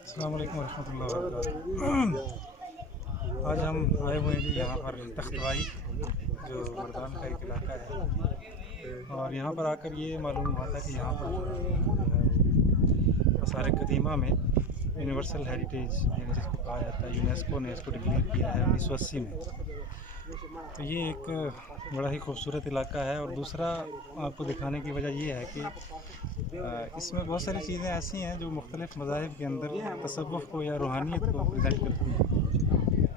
السلام علیکم ورحمۃ اللہ وبرکاتہ۔ آج ہم آئے ہوئے ہیں جی یہاں پر تخت بائی جو مردان کا ایک علاقہ ہے، اور یہاں پر آ کر یہ معلوم ہوا تھا کہ یہاں پر آثار قدیمہ میں یونیورسل ہیریٹیج یعنی جس کو کہا جاتا ہے یونیسکو نے اس کو ڈکلیئر کیا ہے 1980 میں۔ تو یہ ایک بڑا ہی خوبصورت علاقہ ہے، اور دوسرا آپ کو دکھانے کی وجہ یہ ہے کہ اس میں بہت ساری چیزیں ایسی ہیں جو مختلف مذاہب کے اندر تصوف کو یا روحانیت کو پریزنٹ کرتی ہیں۔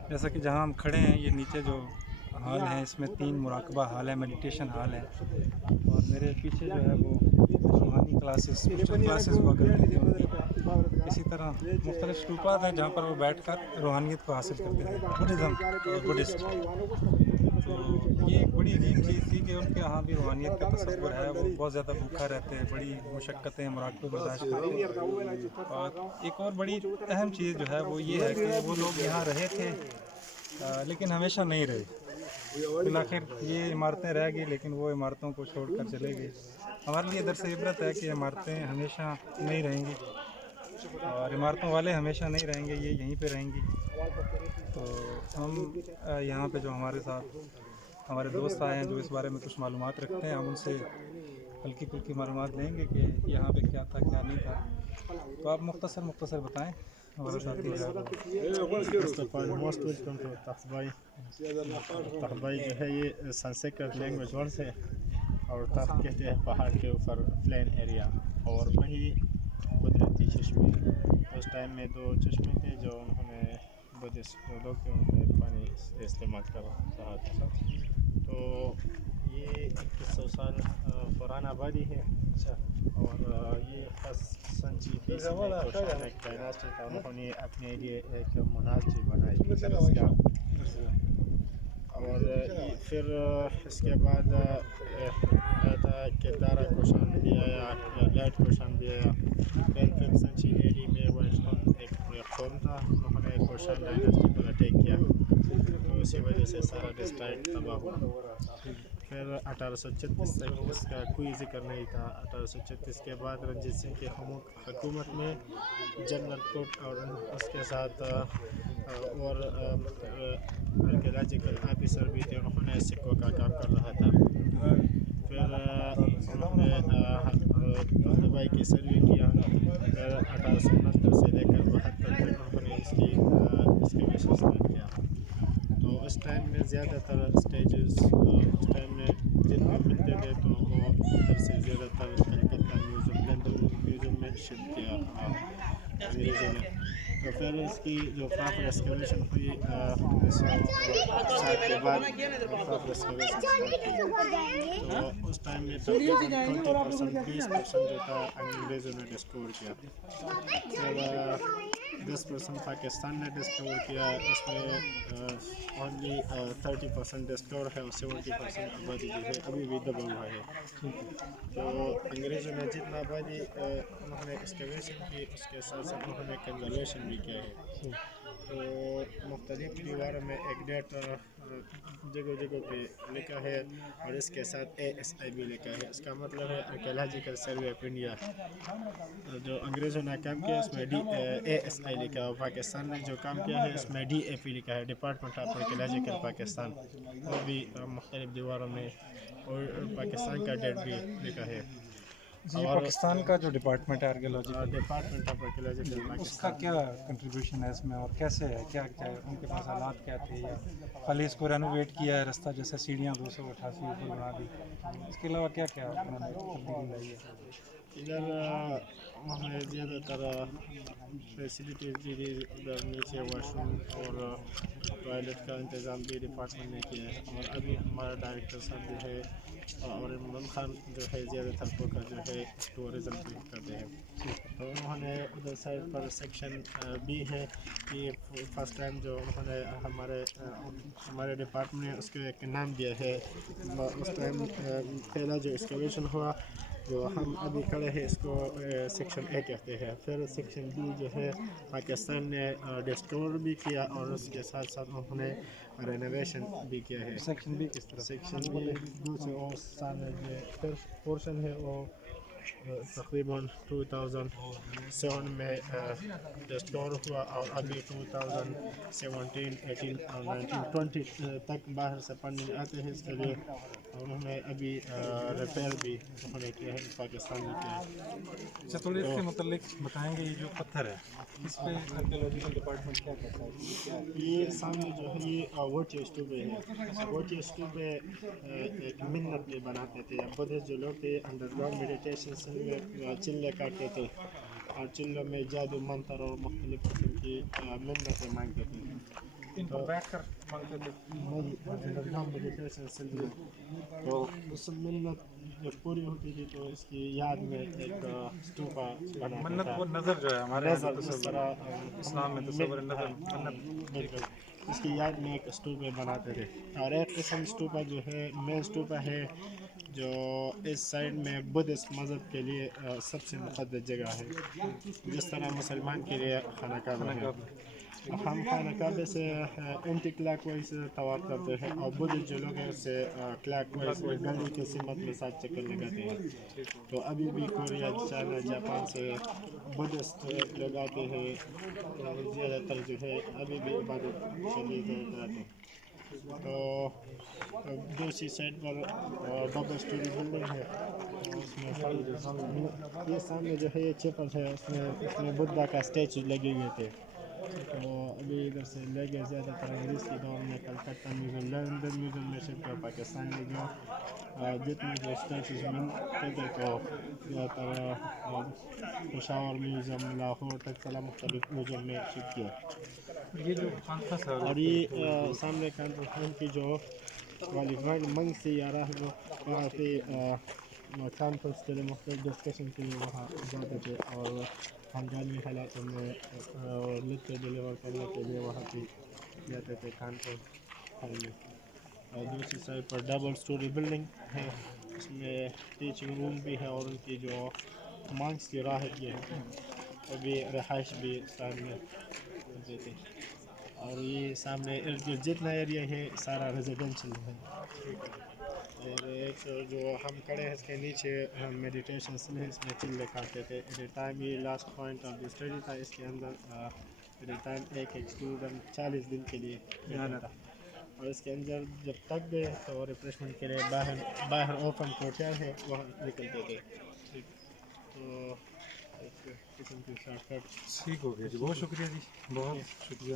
جیسا کہ جہاں ہم کھڑے ہیں، یہ نیچے جو ہال ہیں اس میں 3 مراقبہ ہال ہے، میڈیٹیشن ہال ہے، اور میرے پیچھے جو ہے وہ روحانی کلاسز ہوا کرتی تھی ان کی۔ اسی طرح مختلف اسٹوپات ہیں جہاں پر وہ بیٹھ کر روحانیت کو حاصل کرتے ہیں، بدھزم اور بڈھسٹ۔ تو یہ ایک بڑی عجیب چیز تھی کہ ان کے یہاں بھی روحانیت کا تصور ہے، وہ بہت زیادہ بھوکا رہتے ہیں، بڑی مشقتیں مراقبے برداشت کرتے ہیں۔ اور ایک اور بڑی اہم چیز جو ہے وہ یہ ہے کہ وہ لوگ یہاں رہے تھے لیکن ہمیشہ نہیں رہے۔ بالآخر یہ عمارتیں رہ گئی، لیکن وہ عمارتوں کو چھوڑ کر چلے گئے۔ ہمارے لیے درس عبرت ہے کہ عمارتیں ہمیشہ نہیں رہیں گی، اور عمارتوں والے ہمیشہ نہیں رہیں گے، یہ یہیں پہ رہیں گی۔ تو ہم یہاں پہ جو ہمارے ساتھ ہمارے دوست آئے ہیں جو اس بارے میں کچھ معلومات رکھتے ہیں، ہم ان سے ہلکی پھلکی معلومات لیں گے کہ یہاں پہ کیا تھا کیا نہیں تھا۔ تو آپ مختصر بتائیں ہمارے ساتھی۔ موسٹ ویلکم ٹو تخت بائی۔ تخت بائی جو ہے یہ سنسکرت لینگویج ورڈ سے، اور تخت کہتے ہیں پہاڑ کے اوپر پلین ایریا، اور وہی قدرتی چشمے۔ اس ٹائم میں 2 چشمے تھے جو انہوں نے بدھسٹ جو لوگ تھے ان پہ پانی استعمال کر رہا تھا۔ تو یہ 2100 سال پرانا آبادی ہے، اور یہ 1 ڈائناسٹی تھا، انہوں نے اپنے لیے ایک موناسٹری بنائی درسگاہ۔ اور پھر اس کے بعد گندھارا کوشان بھی آیا، یا لیٹ کوشان بھی آیا۔ پھر 5th سینچری میں ایک قوم تھا، انہوں نے کوشان ڈائناسٹی پر اٹیک کیا، تو اسی وجہ سے سارا ڈسٹرکٹ تباہ ہوا۔ پھر 1836 تک اس کا کوئی ذکر نہیں تھا۔ 1836 کے بعد رنجیت سنگھ کی حکومت میں جنرل کوٹ اور اس کے ساتھ اور آرکیولوجیکل آفیسر بھی تھے، انہوں نے سکوں کا کام کر رہا تھا۔ پھر انہوں نے تخت بائی کی سروے کیا۔ پھر 1869 سے لے کر 72 تک انہوں نے اس کی ایکسکیویشن اسٹارٹ کیا۔ تو اس ٹائم میں زیادہ تر اسٹیجز اس ٹائم میں جن میں ملتے تھے، تو وہ ادھر سے زیادہ تر کلکتہ میوزیم، لندن میوزیم میں شفٹ کیا انگریزوں نے۔ تو پھر اس کی جو پراپر ایکسکیویشن ہوئی 1960 کے بعد پراپر ایکسکیویشن اسٹارٹ کی۔ تو اس ٹائم میں 20% جو تھا انگریزوں نے ڈسکور کیا۔ پھر 10% پاکستان نے ڈسکور کیا، اس میں اونلی 30% ڈسکور ہے، اور 70% آبادی جو ہے ابھی بھی دبا ہوا ہے۔ تو انگریزوں نے جتنا آبادی انہوں نے ایکسکیویشن کی، اس کے ساتھ ساتھ انہوں نے کنزرویشن بھی کیا ہے۔ تو مختلف دیواروں میں ایک ڈیٹ جگہ پہ لکھا ہے، اور اس کے ساتھ ASI بھی لکھا ہے۔ اس کا مطلب ہے آرکیولوجیکل سروے آف انڈیا۔ جو انگریزوں نے کام کیا اس میں ASI لکھا ہے، اور پاکستان نے جو کام کیا ہے اس میں DAP لکھا ہے، ڈپارٹمنٹ آف آرکیولوجیکل پاکستان، وہ بھی مختلف دیواروں میں، اور پاکستان کا ڈیٹ بھی لکھا ہے۔ جی، پاکستان کا جو ڈپارٹمنٹ ہے آرکیولوجیکل، ڈپارٹمنٹ آف آرکیولوجیکل اس کا پاکستان کیا کنٹریبیوشن ہے اس میں، اور کیسے ہے، کیا ان کے پاس حالات کیا تھے، یا خالی اس کو رینوویٹ کیا ہے، رستہ جیسے سیڑھیاں 288 اوپر بنا دی، اس کے علاوہ کیا انہوں نے تبدیلی لائی ہے؟ ادھر انہوں نے زیادہ تر فیسلٹیز بھی دی، ادھر نیچے واش روم اور ٹوائلٹ کا انتظام بھی ڈپارٹمنٹ نے کیا ہے۔ اور ابھی ہمارا ڈائریکٹر صاحب جو ہے اور عمران خان جو ہے زیادہ تر فوکس جو ہے ٹورزم پہ کرتے ہیں۔ تو انہوں نے ادھر سائڈ پر سیکشن بھی ہے کہ فرسٹ ٹائم جو انہوں نے ہمارے ڈپارٹمنٹ نے اس کو ایک نام دیا ہے۔ اس ٹائم پہلا جو ایکسکیویشن ہوا جو ہم ابھی کھڑے ہیں اس کو سیکشن A کہتے ہیں۔ پھر سیکشن B جو ہے پاکستان نے ڈسکور بھی کیا، اور اس کے ساتھ ساتھ انہوں نے رینویشن بھی کیا ہے. سیکشن بھی کس طرح؟ سیکشن بھی دوسرے اور سامنے جو پورشن ہے وہ تقریباً 2007 میں ریسٹور ہوا اور ابھی 2017 18 اور 19 20 تک باہر سے پڑھنے آتے ہیں. اس کے لیے انہوں نے ابھی ریپیئر بھی انہوں نے کیا ہے, پاکستان میں کیا ہے. اچھا, تھوڑی اس کے متعلق بتائیں گے. یہ جو پتھر ہے اس پہ آرکیولوجیکل ڈپارٹمنٹ کیا کرتا ہے؟ یہ سامنے جو ہے یہ ووٹی اسٹوبے ہے. ووٹی اسٹوبے ایک منت میں بناتے تھے. بدھسٹ جو لوگ تھے انڈر گراؤنڈ میڈیٹیشن میں چلے کاٹتے تھے اور چلوں میں جادو منتر اور مختلف قسم کی منتیں مانگتے تھے. ان پر بیٹھ کر مانگتے تھے. انڈر گراؤنڈ میڈیٹیشن سیل میں تو اس منت جب پوری ہوتی تھی تو اس کی یاد میں ایک اسٹوپا بناتا منت تھا. وہ نظر جو ہے ہمارے نظر جس طرح اسلام میں تصور نظر منت. اس کی یاد میں ایک اسٹوپے بناتے تھے. اور ایک قسم اسٹوپا جو ہے مین اسٹوپا ہے جو اس سائڈ میں بدھسٹ مذہب کے لیے سب سے مقدس جگہ ہے. جس طرح مسلمان کے لیے خانہ کعبہ ہے. ہم خانہ کعبے سے اینٹی کلاک وائز طواف کرتے ہیں اور بدھسٹ جو لوگ ہیں اس سے کلاک وائز گلی کے سمت میں 7 چکر لگاتے ہیں. تو ابھی بھی کوریا, چائنا, جاپان سے بدھسٹ لوگ آتے ہیں. زیادہ تر جو ہے ابھی بھی عبادت چلی جاتے ہیں. تو دوسری سائڈ پر ڈبل اسٹوری بلڈنگ ہے. اس میں یہ سامنے جو ہے یہ چپل ہے, اس میں بدھا کا اسٹیچو لگے ہوئے تھے. تو ابھی ادھر سے لے گئے زیادہ تر انگریز کے دور میں کلکتہ میوزیم, لندن میوزیم میں شفٹ کیا. پاکستان میں جو جتنے جو اسٹیچوز ملتے تھے تو زیادہ تر پشاور میوزیم, لاہور, تکلا مختلف میوزیم میں شفٹ کیا. یہ جو خانقاہ ہے اور یہ سامنے کانٹر خان کی جو کوالیفائڈ منگ سے یا رہا وہ وہاں پہ کانفرنس کے لیے مختلف ڈسکشن کے لیے وہاں جاتے تھے اور ہنگامی حالاتوں میں لطف ڈلیور کرنے کے لیے وہاں پہ جاتے تھے کانفرنس ہال میں. اور دوسری سائڈ پر ڈبل اسٹوری بلڈنگ ہے, اس میں ٹیچنگ روم بھی ہے اور ان کی جو مانگس کی راحت یہ ہے ابھی رہائش بھی سامنے ہوتے تھے. اور یہ سامنے ارد گرد جتنا ایریا ہے سارا ریزیڈینشل ہے. اور ایک جو ہم کھڑے ہیں اس کے نیچے میڈیٹیشن سل ہے, اس میں چلے کاٹتے تھے. ایٹ اے ٹائم یہ last point of the study تھا. اس کے اندر ایٹ اے ٹائم ایک اسٹوڈنٹ 40 دن کے لیے رہتا تھا. اور اس کے اندر جب تک گئے تو ریفریشمنٹ کے لیے باہر اوپن کوٹیار ہے وہاں نکلتے تھے. تو ایک قسم کی شارٹ کٹ. ٹھیک ہو گیا جی, بہت شکریہ جی, بہت شکریہ.